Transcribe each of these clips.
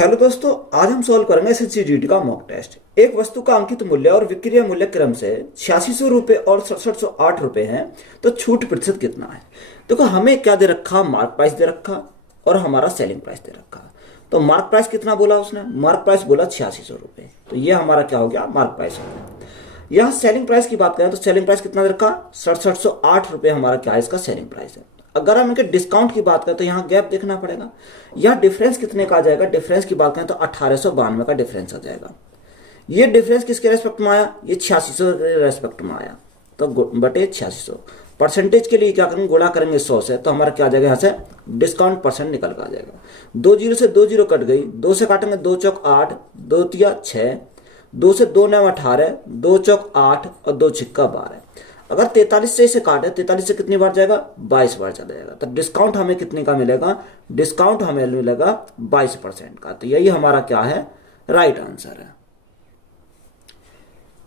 Hello दोस्तों, आज हम सॉल्व करेंगे एसएससी का मॉक टेस्ट। एक वस्तु का अंकित मूल्य और विक्रय मूल्य क्रम से 8600 और 6708 हैं, तो छूट प्रतिशत कितना है। देखो हमें क्या दे रखा, मार्क प्राइस दे रखा और हमारा सेलिंग प्राइस दे रखा। तो मार्क प्राइस कितना बोला उसने, मार्क प्राइस बोला 8600, तो ये हमारा क्या हो गया, मार्क प्राइस हो गया। यहाँ सेलिंग प्राइस की बात करें तो सेलिंग प्राइस कितना दे रखा, 6708 हमारा क्या है, इसका सेलिंग प्राइस है। अगर हम इनके डिस्काउंट की बात करें तो यहाँ गैप देखना पड़ेगा। यहाँ डिफरेंस कितने का आ जाएगा, डिफरेंस की बात करें तो 1892 का डिफरेंस आ जाएगा। ये डिफरेंस किसके रेस्पेक्ट में आया, ये 8600 के रेस्पेक्ट में आया, तो बटे 8600। परसेंटेज के लिए क्या करेंगे, गुणा करेंगे 100 से, तो हमारा क्या आ जाएगा, यहाँ से डिस्काउंट परसेंट निकल कर आ जाएगा। 2 जीरो से 2 जीरो कट गई, 2 से काटेंगे 2 चौक 8, 2 तिया 6, 2 से 2 9 18, 2 चौक 8 और 2 छिक्का 12। अगर 43 से इसे काटे, 43 से कितनी बार जाएगा, 22 बार चला जाएगा। तो डिस्काउंट हमें कितने का मिलेगा, डिस्काउंट हमें मिलेगा 22% का। तो यही हमारा क्या है, राइट आंसर है।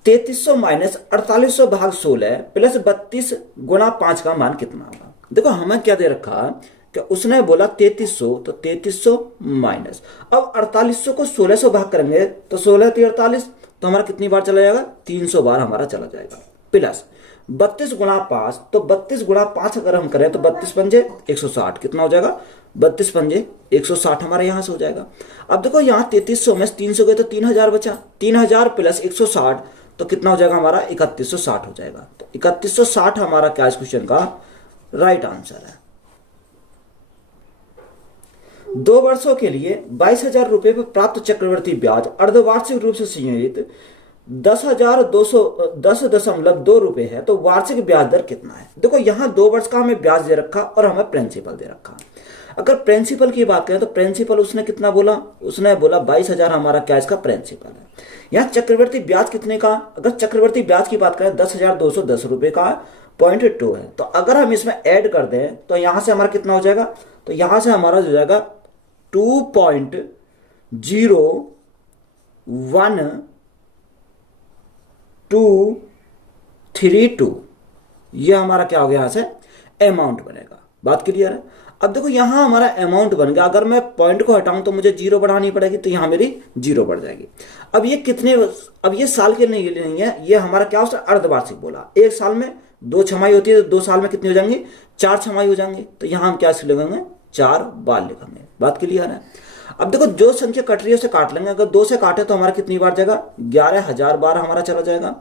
3300 माइनस 4800 भाग 16 प्लस 32 गुणा 5 का मान कितना होगा। देखो हमें क्या दे रखा कि उसने बोला 3300, तो 3300 माइनस, अब 4800 को 1600 भाग करेंगे तो 16 × 48, तो हमारा कितनी बार चला जाएगा, 300 बार हमारा चला जाएगा। प्लस 32 गुणा 5, तो 32 गुणा 5 अगर हम करें तो 32 पंजे 160, कितना हो जाएगा, 32 पंजे 160 हमारे यहां से हो जाएगा। अब देखो यहाँ 3300 में 300 गए तो 3000 बचा, 3000 प्लस 160 तो कितना हो जाएगा हमारा, 3160 हो जाएगा। तो 3160 हमारा क्या इस क्वेश्चन का राइट आंसर है। 2 वर्षों के लिए 22,000 रुपए पर प्राप्त चक्रवृद्धि ब्याज अर्धवार्षिक रूप से संयोजित 10,210.2 रुपए है, तो वार्षिक ब्याज दर कितना है। देखो यहाँ 2 वर्ष का हमें ब्याज दे रखा और हमें प्रिंसिपल दे रखा। अगर प्रिंसिपल की बात करें तो प्रिंसिपल उसने कितना बोला, उसने बोला 22,000 हमारा क्या इसका प्रिंसिपल है। यहाँ चक्रवर्ती ब्याज कितने का, अगर चक्रवर्ती ब्याज की बात करें 10,210 रुपए का 0.2 है। तो अगर हम इसमें ऐड कर दें तो यहां से हमारा कितना हो जाएगा, तो यहां से हमारा हो जाएगा 2.01232। ये हमारा क्या हो गया, यहां से अमाउंट बनेगा। बात क्लियर है। अब देखो यहां हमारा अमाउंट बन गया, अगर मैं पॉइंट को हटाऊं तो मुझे जीरो बढ़ानी पड़ेगी, तो यहां मेरी जीरो बढ़ जाएगी। अब ये कितने, अब ये साल के लिए नहीं है, ये हमारा क्या होता है, अर्धवार्षिक बोला। एक साल में 2 छमाई होती है, तो 2 साल में कितनी हो जाएंगी, 4 छमाई हो जाएंगे। तो यहां हम क्या लिखेंगे, 4 बार लिखेंगे। बात क्लियर है। अब देखो जो संख्या कट रही है उसे काट लेंगे। अगर 2 से काटे तो हमारा कितनी बार जाएगा, 11,000 बार हमारा चला जाएगा।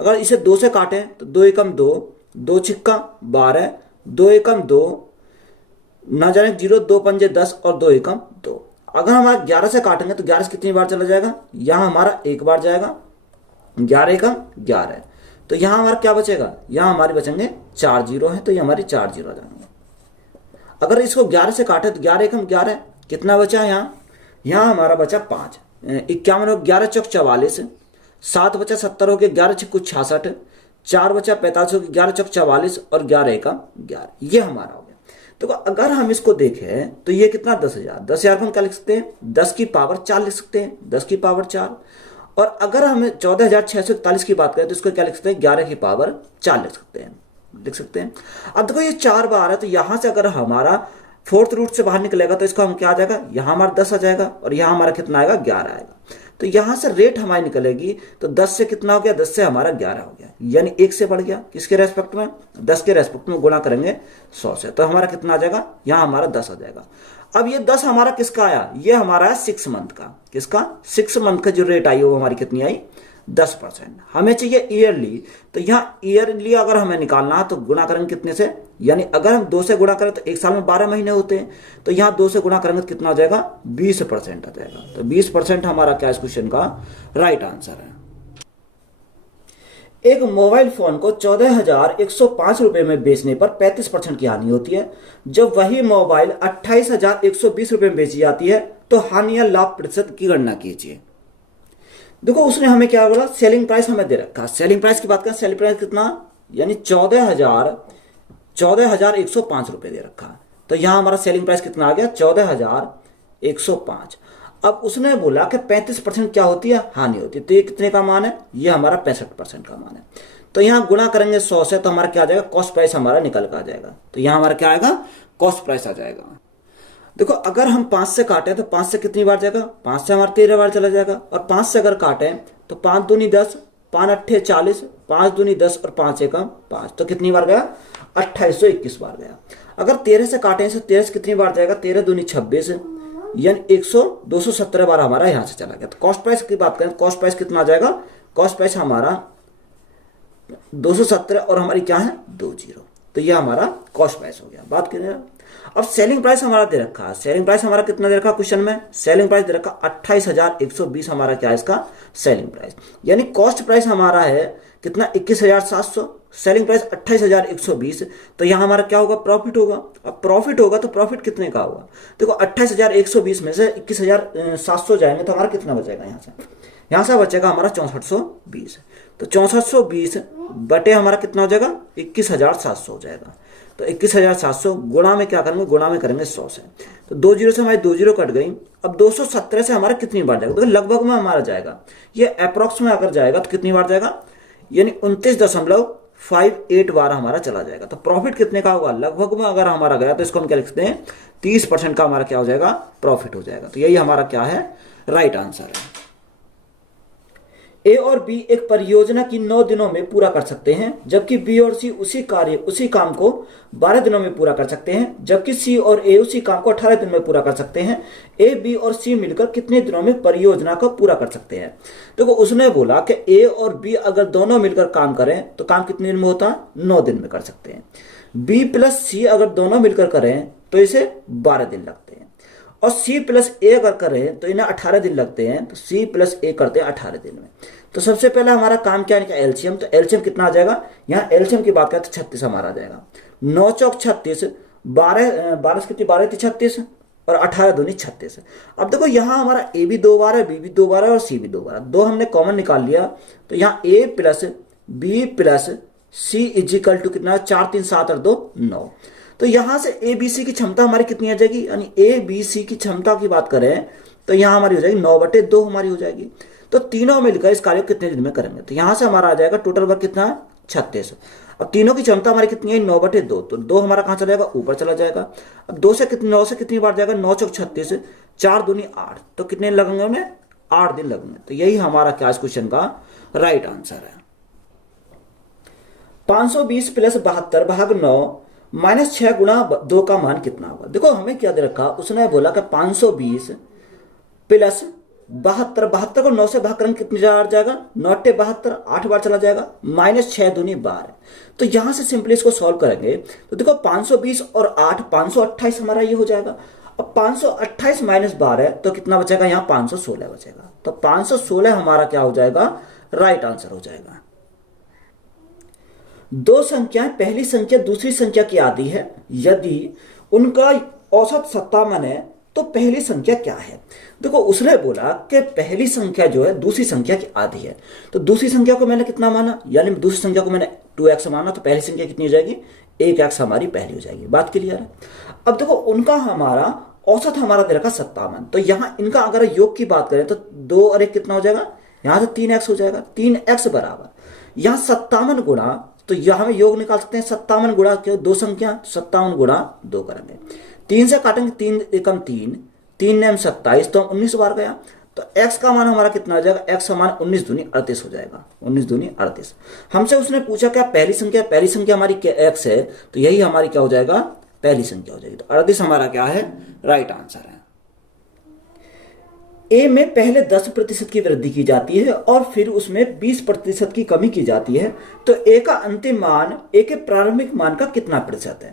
अगर इसे 2 से काटे तो 2 एकम 2, 2 छिक्का 12, 2 एकम 2, ना जाने 0, 2 पंजे 10 और 2 एकम 2। अगर हमारा 11 से काटेंगे तो 11 से कितनी बार चला जाएगा, यहां हमारा 1 बार जाएगा, 11 एकम 11। तो यहां हमारा क्या बचेगा, यहां हमारे बचेंगे 4 जीरो है, तो ये हमारी 4 जीरो आ जाएंगे। अगर इसको 11 से काटे तो 11 एकम 11, कितना बचा यहाँ हमारा बचा 5, 51 हो, 11 चौक 44, 7 बचा 70 हो गया, 11 छिक्कू 66, 4 बचा 45 हो गया, 11 चौक 44 और 11 एकम 11, ये हमारा हो गया। तो अगर हम इसको देखें तो ये कितना, 10,000, 10,000 को हम क्या लिख सकते हैं, 10 की पावर 4 लिख सकते हैं, 10 की पावर 4। और अगर हम 14,641 की बात करें तो इसको क्या लिख सकते हैं, 11 की पावर 4 लिख सकते हैं। अब देखो ये 4 बार है, तो यहां से अगर हमारा 4th रूट से बाहर निकलेगा तो इसका हम क्या आ जाएगा, यहां हमारा 10 आ जाएगा और यहां हमारा कितना आएगा, 11 आएगा। तो यहां से रेट हमारी निकलेगी, तो 10 से कितना हो गया, 10 से हमारा 11 हो गया, यानी 1 से बढ़ गया। किसके रेस्पेक्ट में, 10 के रेस्पेक्ट में गुणा करेंगे 100 से, तो हमारा कितना आ जाएगा, यहां हमारा 10 आ जाएगा। अब ये 10 हमारा किसका आया, ये हमारा है 6 मंथ का। किसका, 6 मंथ का जो रेट आई वो हमारी कितनी आई, 10%। हमें चाहिए ईयरली, तो यहाँ ईयरली अगर हमें निकालना है तो गुणा करेंगे कितने से, यानी अगर हम 2 से गुणा करें तो एक साल में 12 महीने होते हैं, तो यहाँ 2 से गुणा करेंगे तो कितना आ जाएगा, 20% आ जाएगा। तो 20% हमारा क्या इस क्वेश्चन का राइट आंसर है। एक मोबाइल फोन को 14,105 रुपए में बेचने पर 35% की हानि होती है। जब वही मोबाइल 28,120 रुपए में बेची जाती है तो हानि या लाभ प्रतिशत की गणना कीजिए। देखो उसने हमें क्या बोला, सेलिंग प्राइस हमें दे रखा। सेलिंग प्राइस की बात करें, सेलिंग प्राइस कितना, यानी 14,105 रुपए दे रखा। तो यहां हमारा सेलिंग प्राइस कितना आ गया, 14,105। अब उसने बोला कि 35% क्या होती है, हानि होती है। तो ये कितने का मान है, ये हमारा 65% का मान है। तो यहां गुणा करेंगे 100 से, तो हमारा क्या आ जाएगा, कॉस्ट प्राइस हमारा निकल कर आ जाएगा। तो यहां हमारा क्या आएगा, कॉस्ट प्राइस आ जाएगा। देखो अगर हम 5 से काटें तो 5 से कितनी बार जाएगा, 5 से हमारा 13 बार चला जाएगा। और 5 से अगर काटें तो 5 दूनी 10, 5 अट्ठे 40, 5 दूनी 10 और 5 एकम 5, तो कितनी बार गया, 2821 बार गया। अगर 13 से काटें तो 13 से कितनी बार जाएगा, 13 दूनी 26, यानी 217 बार हमारा यहाँ से चला गया। तो कॉस्ट प्राइस की बात करें, कॉस्ट प्राइस कितना आ जाएगा, कॉस्ट प्राइस हमारा 217 और हमारी क्या है 20, तो ये हमारा कॉस्ट प्राइस हो गया। बात करें अब सेलिंग प्राइस हमारा दे रखा है, सेलिंग प्राइस हमारा कितना दे रखा क्वेश्चन में, सेलिंग प्राइस दे रखा 28,120 हमारा क्या है इसका सेलिंग प्राइस, यानी कॉस्ट प्राइस हमारा है कितना 21,700, सेलिंग प्राइस 28,120, तो यहाँ हमारा क्या होगा, प्रॉफिट होगा। अब प्रॉफिट होगा तो प्रॉफिट कितने का होगा, देखो 28,120 में से 21,700 जाएंगे तो हमारा कितना बचेगा, यहाँ से बचेगा हमारा 6420, तो 6420 बटे हमारा कितना हो जाएगा 21,700 हो जाएगा। तो 21,700 गुणा में क्या करेंगे, गुणा में करेंगे 100 से, तो 2 जीरो से हमारी 2 जीरो कट गई। अब 217 से हमारा कितनी बार जाएगा, तो लगभग में हमारा जाएगा, ये अप्रोक्स में अगर जाएगा तो कितनी बार जाएगा, यानी 29.58 बार हमारा चला जाएगा। तो प्रॉफिट कितने का होगा, लगभग में अगर हमारा गया तो इसको हम क्या लिखते हैं 30% का हमारा क्या हो जाएगा, प्रॉफिट हो जाएगा। तो यही हमारा क्या है, राइट आंसर है। ए और बी एक परियोजना की 9 दिनों में पूरा कर सकते हैं, जबकि बी और सी उसी काम को 12 दिनों में पूरा कर सकते हैं, जबकि सी और ए उसी काम को 18 दिन में पूरा कर सकते हैं। ए, बी और सी मिलकर कितने दिनों में परियोजना को पूरा कर सकते हैं। देखो उसने बोला कि ए और बी अगर दोनों मिलकर काम करें तो काम कितने दिन में होता है, 9 दिन में कर सकते हैं। बी प्लस सी अगर दोनों मिलकर करें तो इसे 12 दिन लगते हैं, और C प्लस ए अगर करें तो इन्हें 18 दिन लगते हैं, तो C प्लस ए करते हैं 18 दिन में। तो सबसे पहले हमारा काम क्या है, एलसीएम, तो एलसीएम कितना आ जाएगा, यहाँ एलसीएम की बात करें तो 36 हमारा आ जाएगा, 9 चौक 36, 12 कितनी 12 थी 36 और 18 दूनी 36। अब देखो यहाँ हमारा ए भी 2 बार है, बी भी 2 बार है और सी भी 2 बार है, 2 हमने कॉमन निकाल लिया, तो यहाँ A plus B plus C equal to कितना 4 3 7 और 2 9। तो यहां से ए बी सी की क्षमता हमारी कितनी आ जाएगी, यानी ए बी सी की क्षमता की बात करें तो यहां हमारी हो जाएगी 9/2 हमारी हो जाएगी। तो तीनों मिलकर इस कार्य को कितने दिन में करेंगे, तो यहां से हमारा आ जाएगा टोटल वर्क कितना 36। अब तीनों की क्षमता हमारी कितनी है 9/2, तो 2 हमारा कहां चला जाएगा, ऊपर चला जाएगा। अब 9 से कितनी बार जाएगा, 9 चौक 36, 4 दूनी 8, तो कितने लगेंगे उन्हें 8 दिन लगेंगे। तो यही हमारा क्या इस क्वेश्चन का राइट आंसर है। 520 प्लस 72 भाग 9 माइनस 6 गुणा 2 का मान कितना होगा। देखो हमें क्या दे रखा, उसने बोला कि 520 प्लस 72 को 9 से भाग करेंगे कितनी बार जाएगा, 9 अट्ठे 72, 8 बार चला जाएगा, माइनस 6 दूनी 12। तो यहां से सिंपली इसको सॉल्व करेंगे तो देखो 520 और 8 528 हमारा ये हो जाएगा। अब 528 माइनस 12 तो कितना बचेगा, यहाँ 516 बचेगा। तो 516 हमारा क्या हो जाएगा, राइट आंसर हो जाएगा। दो संख्याएं पहली संख्या दूसरी संख्या की आधी है, यदि उनका औसत 57 है तो पहली संख्या क्या है। देखो उसने बोला कि पहली संख्या जो है दूसरी संख्या की आधी है, तो दूसरी संख्या को मैंने कितना माना, यानी दूसरी संख्या को मैंने 2x माना, तो पहली संख्या कितनी हो जाएगी 1x हमारी पहली हो जाएगी। बात क्लियर है। अब देखो उनका हमारा औसत हमारा दे रखा 57, तो यहां इनका अगर योग की बात करें तो 2 और 1 कितना हो जाएगा, यहां से 3x हो जाएगा। 3x बराबर यहां 57 गुणा, तो यहां हम योग निकाल सकते हैं 57 गुणा दो संख्या, 57 गुणा 2 करेंगे, 3 से काटेंगे 3 एकम 3, 3 नेम 27, तो 19 बार गया। तो x का मान हमारा कितना आ जाएगा, x का मान 19 दूनी 38 हो जाएगा, 19 दूनी 38। हमसे उसने पूछा क्या पहली संख्या हमारी x है, तो यही हमारी क्या हो जाएगा, पहली संख्या हो जाएगी। तो 38 हमारा क्या है, राइट आंसर है। ए में पहले 10% की वृद्धि की जाती है और फिर उसमें 20% की कमी की जाती है, तो ए का अंतिम मान ए के प्रारंभिक मान का कितना प्रतिशत है।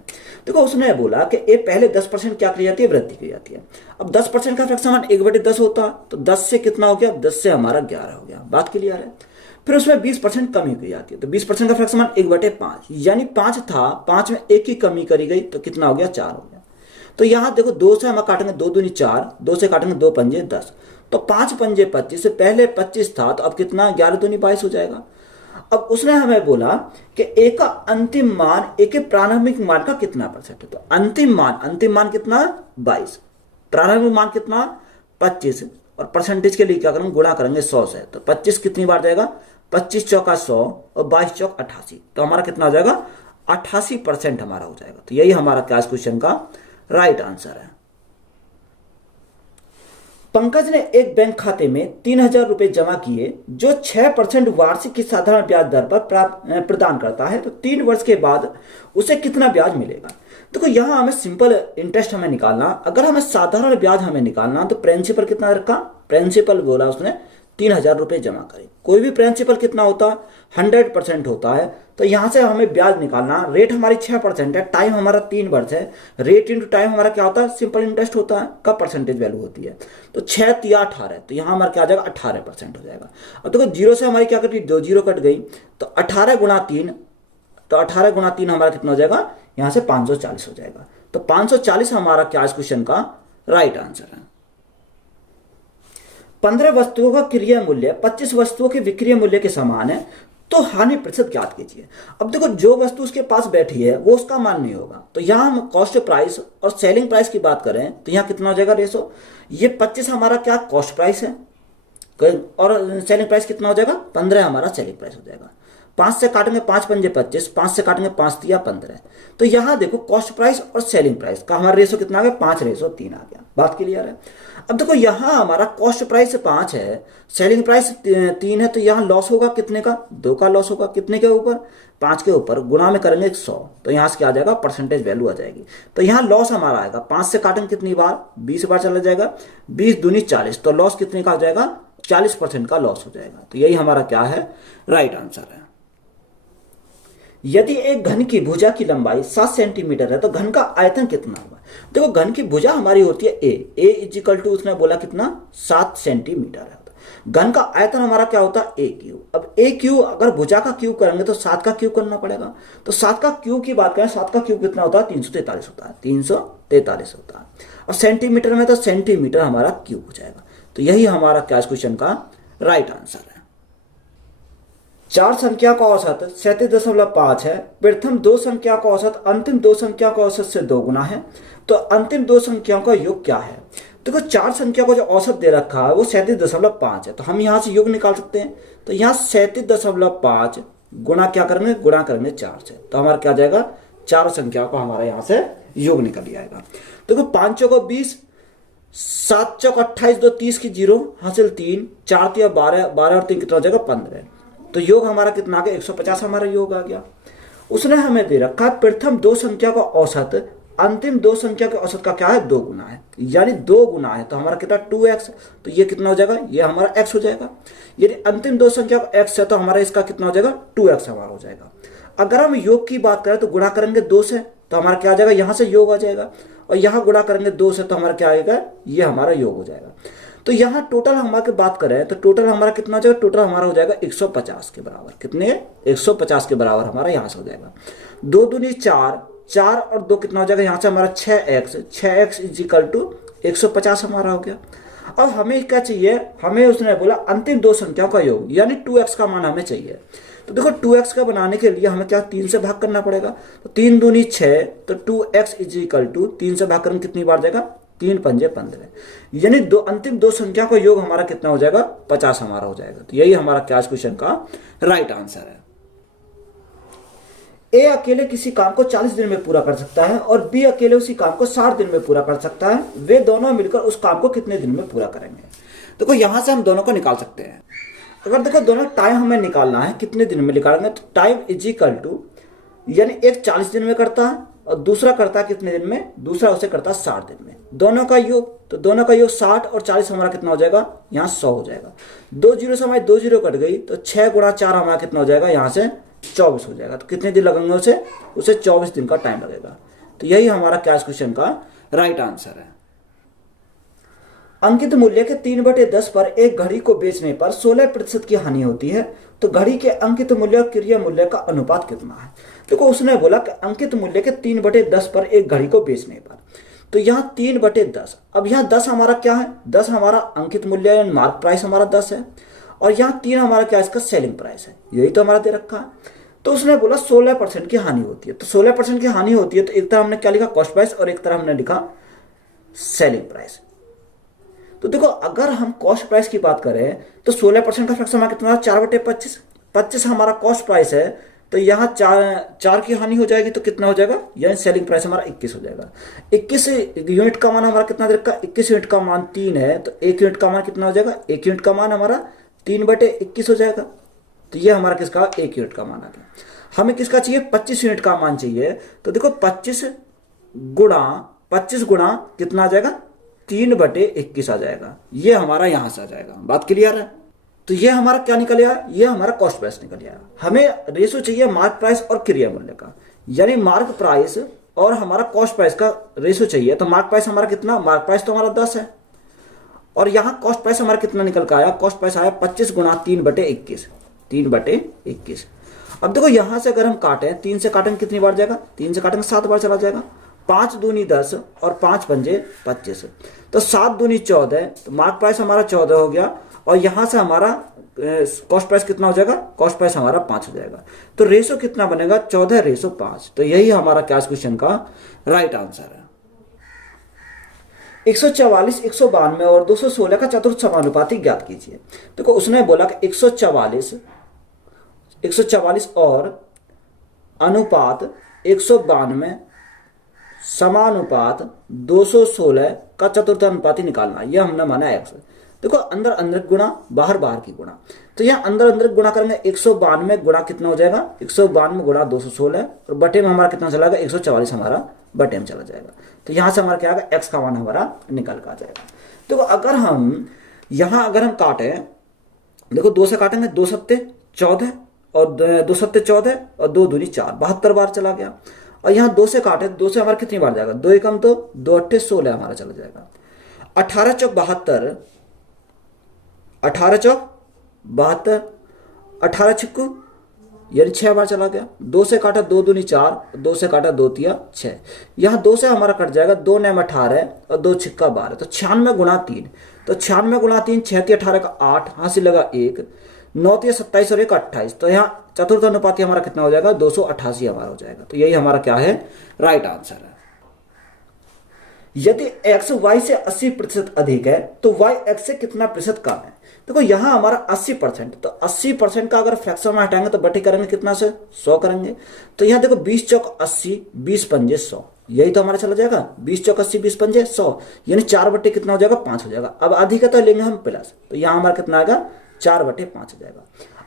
देखो उसने बोला कि ए पहले 10% क्या की जाती है, वृद्धि की जाती है। अब 10% का फ्रैक्शन मान 1/10 होता, तो 10 से कितना हो गया, 10 से हमारा 11 हो गया। बात क्लियर है। फिर उसमें 20% कमी की जाती है, तो 20% का फ्रैक्शन मान 1/5, यानी 5 था, 5 में 1 की कमी करी गई, तो कितना हो गया 4 हो गया। तो यहां देखो 2 से हम काटेंगे 2 दूनी 4, 2 से काटेंगे 2 पंजे 10, तो 5 पंजे 25 से पहले 25 था, तो अब कितना 11 दूनी 22 हो जाएगा। अब उसने हमें बोला कि ए का अंतिम मान ए के प्रारंभिक मान का कितना % है, तो अंतिम मान कितना 22, प्रारंभिक मान कितना 25, और परसेंटेज के लिए क्या करेंगे, गुणा करेंगे 100 से, तो 25 कितनी बार जाएगा, 25 चौका 100 और 22 चौक 88, तो हमारा कितना हो जाएगा 88% हमारा हो जाएगा। तो यही हमारा क्या क्वेश्चन का राइट आंसर है। पंकज ने एक बैंक खाते में 3,000 रुपए जमा किए जो 6% वार्षिक की साधारण ब्याज दर पर प्रदान करता है, तो 3 वर्ष के बाद उसे कितना ब्याज मिलेगा। देखो यहाँ हमें सिंपल इंटरेस्ट हमें निकालना, अगर हमें साधारण ब्याज हमें निकालना तो प्रिंसिपल कितना रखा, प्रिंसिपल बोला उसने 3,000 रुपए जमा करें। कोई भी प्रिंसिपल कितना होता है 100% होता है, तो यहां से हमें ब्याज निकालना, रेट हमारी 6% है, टाइम हमारा 3 वर्ष है, रेट इंटू टाइम हमारा क्या होता है सिंपल इंटरेस्ट होता है का परसेंटेज वैल्यू होती है, तो 6 तिया 18, तो यहाँ हमारा क्या आ जाएगा 18% हो जाएगा। अब देखो जीरो से हमारी क्या कटी, 2 जीरो कट गई, तो 18 गुणा 3, तो 18 गुणा 3 हमारा कितना हो जाएगा, यहां से 540 हो जाएगा। तो 540 हमारा क्या इस क्वेश्चन का राइट आंसर है। 15 वस्तुओं का क्रय मूल्य 25 वस्तुओं के विक्रय मूल्य के समान है, तो हानि प्रतिशत ज्ञात कीजिए। अब देखो जो वस्तु उसके पास बैठी है वो उसका मान नहीं होगा, तो यहां हम कॉस्ट प्राइस और सेलिंग प्राइस की बात करें तो यहां कितना हो जाएगा रेशो, ये 25 हमारा क्या कॉस्ट प्राइस है और सेलिंग प्राइस कितना हो जाएगा 15 हमारा सेलिंग प्राइस हो जाएगा। 5 से काटेंगे 5 पंजे 25, 5 से काटेंगे 5 तिया 15, तो यहां देखो कॉस्ट प्राइस और सेलिंग प्राइस का हमारा रेशो कितना आ गया 5:3 आ गया। बात क्लियर है। अब देखो यहां हमारा कॉस्ट प्राइस 5 है, सेलिंग प्राइस 3 है, तो यहां लॉस होगा कितने का, 2 का लॉस होगा, कितने के ऊपर 5 के ऊपर, गुणा में करेंगे 100, तो यहां से क्या आ जाएगा परसेंटेज वैल्यू आ जाएगी। तो यहां लॉस हमारा आएगा 5 से काटेंगे कितनी बार 20 बार चला जाएगा, 20 दूनी 40, तो लॉस कितने का हो जाएगा 40% का लॉस हो जाएगा। तो यही हमारा क्या है राइट आंसर है। यदि एक घन की भुजा की लंबाई 7 सेंटीमीटर है तो घन का आयतन कितना होगा। देखो घन की भुजा हमारी होती है ए इजिकल टू उसने बोला कितना 7 सेंटीमीटर है, घन का आयतन हमारा क्या होता है ए क्यू। अब ए क्यू अगर भुजा का क्यू करेंगे तो 7 का क्यू करना पड़ेगा, तो 7 का क्यू की बात करें 7 का क्यू कितना होता है 343 होता है, 343 होता है। और सेंटीमीटर में तो सेंटीमीटर हमारा क्यूब हो जाएगा। तो यही हमारा क्या क्वेश्चन का राइट आंसर है। 4 संख्या का औसत 37.5 है, प्रथम 2 संख्या का औसत अंतिम 2 संख्या का औसत से 2 गुना है, तो अंतिम 2 संख्याओं का योग क्या है। देखो 4 संख्या को जो औसत दे रखा है वो 37.5 है, तो हम यहां से योग निकाल सकते हैं। तो यहां 37.5 गुणा क्या करेंगे, गुणा करेंगे 4 से, तो हमारा क्या आ जाएगा 4 संख्या को हमारा यहां से योग निकल जाएगा। देखो 5 चौको 20, 7 चौक 28, 2 30 की 0 हासिल 3, 4 तिया 12, 12 और 3 कितना हो जाएगा 15, तो योग हमारा कितना आ गया 150 हमारा योग आ गया। उसने हमें दे रखा प्रथम 2 संख्या का औसत अंतिम 2 संख्या के औसत का क्या है 2 गुना है, यानी 2 गुना है, तो हमारा कितना 2x, तो ये कितना हो जाएगा ये हमारा x हो जाएगा। यदि अंतिम 2 संख्या का x है तो हमारा इसका कितना हो जाएगा 2x हमारा हो जाएगा। अगर हम योग की बात करें तो गुणा करेंगे 2 से, तो हमारा क्या आ जाएगा यहां से योग आ जाएगा, और यहां गुणा करेंगे 2 से तो हमारा क्या आएगा ये हमारा योग हो जाएगा। तो यहाँ टोटल हमारे बात करें तो टोटल हमारा कितना हो जाएगा, टोटल हमारा हो जाएगा 150 के बराबर, कितने 150 के बराबर हमारा यहाँ से हो जाएगा। 2 दूनी 4, 4 और 2 कितना हो जाएगा यहाँ से हमारा 6x इजिकल टू 150 हमारा हो गया। अब हमें क्या चाहिए, हमें उसने बोला अंतिम 2 संख्याओं का योग, यानी 2x का मान हमें चाहिए। तो देखो 2x का बनाने के लिए हमें क्या 3 से भाग करना पड़ेगा, तो 3 दूनी 6, तो 2x इजिकल टू 3 से भाग करेंगे कितनी बार जाएगा 3 पंजे 15, यानी अंतिम 2 संख्या का योग हमारा कितना हो जाएगा 50 हमारा हो जाएगा। तो यही हमारा क्या क्वेश्चन का राइट आंसर है। ए अकेले किसी काम को 40 दिन में पूरा कर सकता है और बी अकेले उसी काम को 60 दिन में पूरा कर सकता है, वे दोनों मिलकर उस काम को कितने दिन में पूरा करेंगे। देखो यहां से हम दोनों को निकाल सकते हैं। अगर देखो दोनों टाइम हमें निकालना है कितने दिन में निकालेंगे, तो टाइम इजिकल टू, यानी एक 40 दिन में करता है और दूसरा करता है कितने दिन में, दूसरा उसे करता है 60 दिन में, दोनों का योग, तो दोनों का योग 60 और 40 हमारा कितना हो जाएगा यहाँ 100 हो जाएगा। 2 जीरो से हमारी 2 जीरो कट गई, तो 6 गुणा 4 हमारा कितना हो जाएगा यहाँ से 24 हो जाएगा। तो कितने दिन लगेंगे उसे 24 दिन का टाइम लगेगा। तो यही हमारा क्या क्वेश्चन का राइट आंसर है। अंकित मूल्य के 3/10 पर एक घड़ी को बेचने पर 16% की हानि होती है, तो घड़ी के अंकित मूल्य और क्रय मूल्य का अनुपात कितना है। देखो उसने बोला कि अंकित मूल्य के 3/10 पर एक घड़ी को बेचने पर, तो यहाँ 3/10, अब यहाँ 10 हमारा क्या है, 10 हमारा अंकित मूल्य यानी मार्क प्राइस हमारा 10 है, और यहाँ 3 हमारा क्या इसका सेलिंग प्राइस है, यही तो हमारा दे रखा है। तो उसने बोला 16% की हानि होती है, तो 16% की हानि होती है, तो एक तरफ हमने क्या लिखा कॉस्ट प्राइस और एक तरफ हमने लिखा सेलिंग प्राइस। तो देखो अगर हम कॉस्ट प्राइस की बात करें तो 16% का फ्रैक्शन हमारा कितना 4/25, 25 हमारा कॉस्ट प्राइस है, तो यहाँ चार की हानि हो जाएगी तो कितना हो जाएगा, यानी सेलिंग प्राइस हमारा 21 हो जाएगा। 21 यूनिट का मान हमारा कितना दे रखा, 21 यूनिट का मान 3 है, तो 1 यूनिट का मान कितना हो जाएगा, 1 यूनिट का मान हमारा 3/21 हो जाएगा। तो ये हमारा किसका 1 यूनिट का मान आ गया। हमें किसका चाहिए, 25 यूनिट का मान चाहिए। तो देखो 25 गुणा कितना आ जाएगा, 3/21 आ जाएगा। ये हमारा यहां से आ जाएगा। बात क्लियर है। तो ये हमारा क्या निकल आया, ये हमारा कॉस्ट प्राइस निकल आया। हमें रेशो चाहिए मार्क प्राइस और क्रिया मूल्य का, यानी मार्क प्राइस और हमारा कॉस्ट प्राइस का रेशो चाहिए। तो मार्क प्राइस हमारा कितना, मार्क प्राइस तो हमारा 10 है, और यहाँ कॉस्ट प्राइस हमारा कितना निकल कर आया, कॉस्ट प्राइस आया 25 गुणा 3/21, 3/21। अब देखो यहां से अगर हम काटें, 3 से काटेंगे कितनी बार जाएगा, 3 से काटेंगे 7 बार चला जाएगा। 5 दूनी 10 और 5 पंजे 25, तो 7 दूनी 14, तो मार्क प्राइस हमारा 14 हो गया। और यहां से हमारा कॉस्ट प्राइस कितना हो जाएगा, कॉस्ट प्राइस हमारा 5 हो जाएगा। तो रेशो कितना बनेगा, 14:5। तो यही हमारा क्या क्वेश्चन का राइट आंसर है। 144, 192 और 216 का चतुर्थ समानुपाती ज्ञात कीजिए। देखो उसने बोला कि 144 और अनुपात 192 समानुपात 216 का चतुर्थ अनुपाती निकालना। यह हमने माना x। देखो अंदर अंदर गुणा, बाहर बाहर की गुणा। तो यहाँ अंदर अंदर गुणा करेंगे, 192 गुणा कितना हो जाएगा, 192 गुणा 216, और बटे में हमारा कितना चला जाएगा, 144 हमारा बटे में चला जाएगा। तो यहाँ से हमारा क्या आएगा, x का मान हमारा निकल कर आ जाएगा। देखो अगर हम यहाँ अगर हम काटे, देखो 2 से काटेंगे, 2 सत्ते 14 और 2 सत्ते 14 और 2 दूनी 4, 72 बार चला गया। और यहाँ 2 से काटे, 2 से हमारा कितनी बार जाएगा, 2 एकम 2, 2 अट्ठे 16 हमारा चला जाएगा। 18 चौक 72, 18 चौक 72, 18 छिक्कू यानी 6 बार चला गया। 2 से काटा 2 दूनी 4, 2 से काटा 2 तिया 6। यहाँ 2 से हमारा कट जाएगा, 2 9 18 और 2 छिक्का 12, तो 96 गुणा 3। तो 96 गुणा 3, 6 तिया 18 का 8, हासिल लगा 1, 9 तिया 27 और 1 28। तो यहाँ चतुर्थ अनुपाती हमारा कितना हो जाएगा, 288 हमारा हो जाएगा। तो यही हमारा क्या है, राइट आंसर है। यदि x y से 80% अधिक है तो y x से कितना प्रतिशत कम है। देखो यहां हमारा 80%, तो 80% का अगर फ्रैक्शन में हटाएंगे तो बटे करेंगे कितना से, 100 करेंगे। तो यहाँ देखो 20 चौक 80, 20 पंजे 100, यही तो हमारा चला जाएगा। 20 चौक 80, 20 पंजे 100, यानी 4 बटे कितना हो जाएगा, 5 हो जाएगा। अब अधिक है तो लेंगे हम प्लस, तो यहाँ हमारा कितना आएगा, 4/5 हो जाएगा।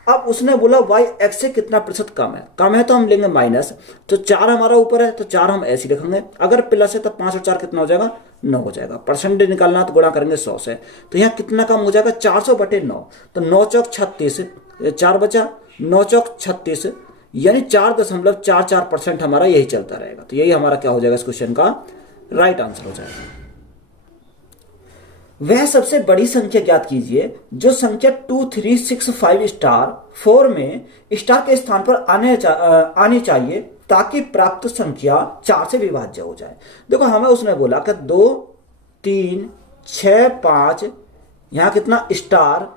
अब उसने बोला y x से कितना प्रतिशत कम है तो हम लेंगे माइनस। तो 4 हमारा ऊपर है तो 4 हम ऐसे रखेंगे, अगर प्लस है तो 5 और 4 कितना हो जाएगा, 9 हो जाएगा। परसेंटेज निकालना तो गुणा करेंगे 100 से, तो यहाँ कितना कम हो जाएगा, 400/9। तो 9 चौक 36, 4 बचा, 9 चौक 36, यानी 4.44% हमारा यही चलता रहेगा। तो यही हमारा क्या हो जाएगा, इस क्वेश्चन का राइट आंसर हो जाएगा। वह सबसे बड़ी संख्या ज्ञात कीजिए जो संख्या 2 3 6 5 स्टार 4 में स्टार के स्थान पर आनी चाहिए ताकि प्राप्त संख्या 4 से विभाज्य हो जाए। देखो हमें उसने बोला कि 2 3 6 5, यहां कितना स्टार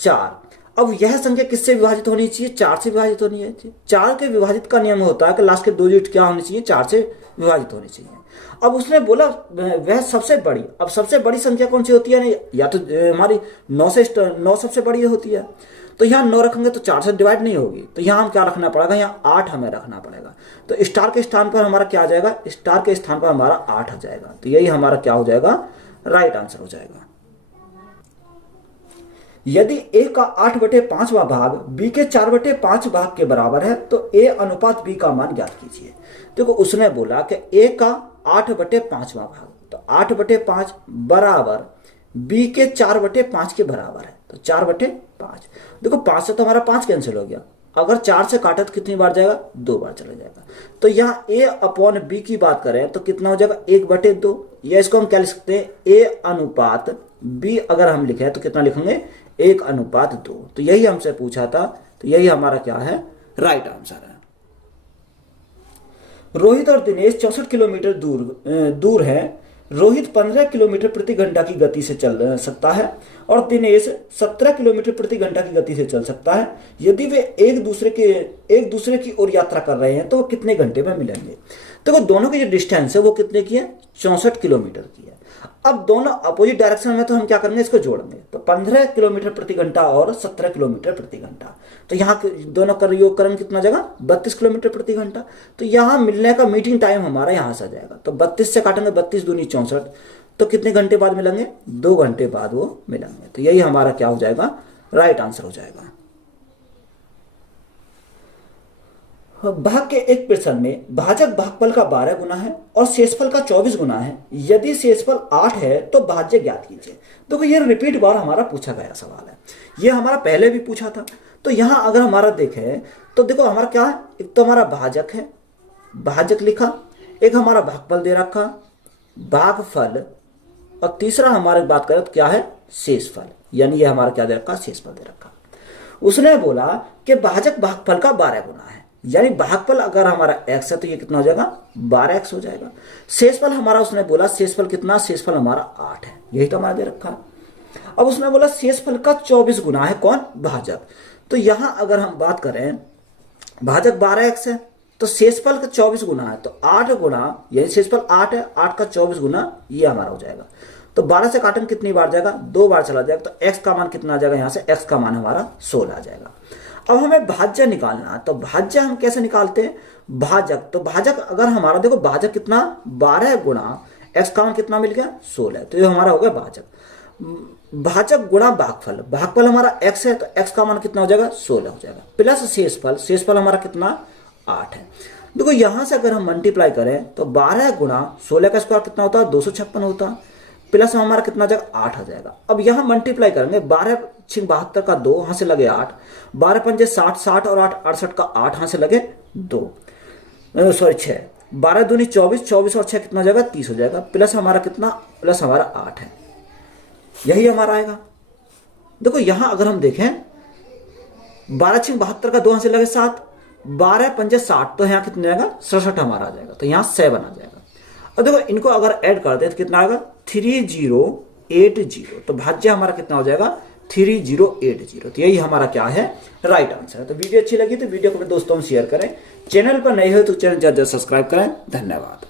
4। अब यह संख्या किससे विभाजित होनी चाहिए, 4 से विभाजित होनी चाहिए। 4 के विभाजित का नियम होता है कि लास्ट के 2 डिजिट क्या होनी चाहिए, 4 से विभाजित होनी चाहिए। अब उसने बोला वह सबसे बड़ी, अब सबसे बड़ी संख्या कौन सी होती है, या तो हमारी 9 सबसे बड़ी होती है। तो यहाँ 9 रखेंगे तो 4 से डिवाइड नहीं होगी, तो यहाँ हम क्या रखना पड़ेगा, यहाँ 8 हमें रखना पड़ेगा। तो स्टार के स्थान पर हमारा क्या आ जाएगा, स्टार के स्थान पर हमारा 8 आ जाएगा। तो यही हमारा क्या हो जाएगा, राइट आंसर हो जाएगा। यदि a का 8/5वां भाग b के 4/5 भाग के बराबर है तो a अनुपात b का मान ज्ञात कीजिए। देखो उसने बोला कि a का 8/5वां भाग, तो 8/5 बराबर b के 4/5 के बराबर है, तो 4/5। देखो 5 से तो हमारा 5 कैंसिल हो गया, अगर 4 से काटा तो कितनी बार जाएगा, 2 बार चला जाएगा। तो यहाँ a/b की बात करें तो कितना हो जाएगा, 1/2, या इसको हम क्या लिख सकते हैं, a अनुपात b अगर हम लिखे तो कितना लिखेंगे, 1/2। तो यही हमसे पूछा था, तो यही हमारा क्या है, राइट आंसर है। रोहित और दिनेश 64 किलोमीटर दूर है। रोहित 15 किलोमीटर प्रति घंटा की गति से चल सकता है और दिनेश 17 किलोमीटर प्रति घंटा की गति से चल सकता है। यदि वे एक दूसरे की ओर यात्रा कर रहे हैं तो वो कितने घंटे में मिलेंगे। तो दोनों की जो डिस्टेंस है वो कितने की है, 64 किलोमीटर की है। अब दोनों अपोजिट डायरेक्शन में तो हम क्या करेंगे, इसको जोड़ेंगे। तो 15 किलोमीटर प्रति घंटा और 17 किलोमीटर प्रति घंटा, तो यहाँ दोनों का योग करेंगे कितना जगह 32 किलोमीटर प्रति घंटा। तो यहाँ मिलने का मीटिंग टाइम हमारा यहाँ से आ जाएगा। तो 32 से काटेंगे, 32 दूनी 64, तो कितने घंटे बाद मिलेंगे, 2 घंटे बाद वो मिलेंगे। तो यही हमारा क्या हो जाएगा, राइट आंसर हो जाएगा। भाग के एक प्रश्न में भाजक भागफल का 12 गुना है और शेषफल का 24 गुना है। यदि शेषफल 8 है तो भाज्य ज्ञात कीजिए। देखो ये रिपीट बार हमारा पूछा गया सवाल है, ये हमारा पहले भी पूछा था। तो यहां अगर हमारा देखें तो देखो हमारा क्या है, एक तो हमारा भाजक है, भाजक लिखा, एक हमारा भागफल दे रखा, भागफल, और तीसरा हमारे बात करें तो क्या है, शेषफल, यानी ये हमारा क्या दे रखा, शेषफल दे रखा। उसने बोला कि भाजक भागफल का 12 गुना है, यानी भागफल अगर हमारा x है तो ये कितना हो जाएगा, 12x हो जाएगा। शेषफल हमारा उसने बोला शेषफल कितना, शेषफल हमारा 8 है, यही तो हमारा दे रखा है। अब उसने बोला शेषफल का 24 गुना है कौन, भाजक। तो यहां अगर हम बात करें भाजक 12x है तो शेषफल का 24 गुना है, तो 8 गुना, यानी शेषफल 8 है, 8 का 24 गुना ये हमारा हो जाएगा। तो 12 से काटेंगे कितनी बार जाएगा, 2 बार चला जाएगा। तो x का मान कितना आ जाएगा, यहां से x का मान हमारा 16 आ जाएगा। अब हमें भाज्य निकालना है, तो भाज्य हम कैसे निकालते हैं, भाजक, तो भाजक अगर हमारा देखो भाजक कितना 12 गुना x का मान कितना मिल गया 16, तो ये हमारा हो गया भाजक। भाजक गुणा भागफल, भागफल हमारा x है तो x का मान कितना हो जाएगा 16 हो जाएगा, प्लस शेषफल, शेषफल हमारा कितना 8 है। देखो यहां से अगर हम मल्टीप्लाई करें तो 12 गुणा 16 का स्क्वायर कितना होता है 256 होता है, प्लस हमारा कितना आ जाएगा 8 आ जाएगा। अब यहां मल्टीप्लाई करेंगे 12 6 72 का 2, यहां से लगे 8, 12 पंजे 60, 60 और 8 68 का 8, यहां से लगे 2, सॉरी 6, 12 दूनी 24, 24 और 6 कितना हो जाएगा 30 हो जाएगा, प्लस हमारा कितना, प्लस हमारा 8 है, यही हमारा आएगा। देखो यहां अगर हम देखें 12 6 72 का 2, यहां से लगे 7, 12 पंजे 60, तो यहाँ कितना जाएगा 67 हमारा आ जाएगा, तो यहाँ 7 आ जाएगा। और देखो इनको अगर ऐड करते हैं तो कितना आएगा 3080, तो भाज्य हमारा कितना हो जाएगा 3080। तो यही हमारा क्या है, राइट आंसर है। तो वीडियो अच्छी लगी तो वीडियो को अपने दोस्तों में शेयर करें, चैनल पर नए हो तो चैनल जल्द सब्सक्राइब करें। धन्यवाद।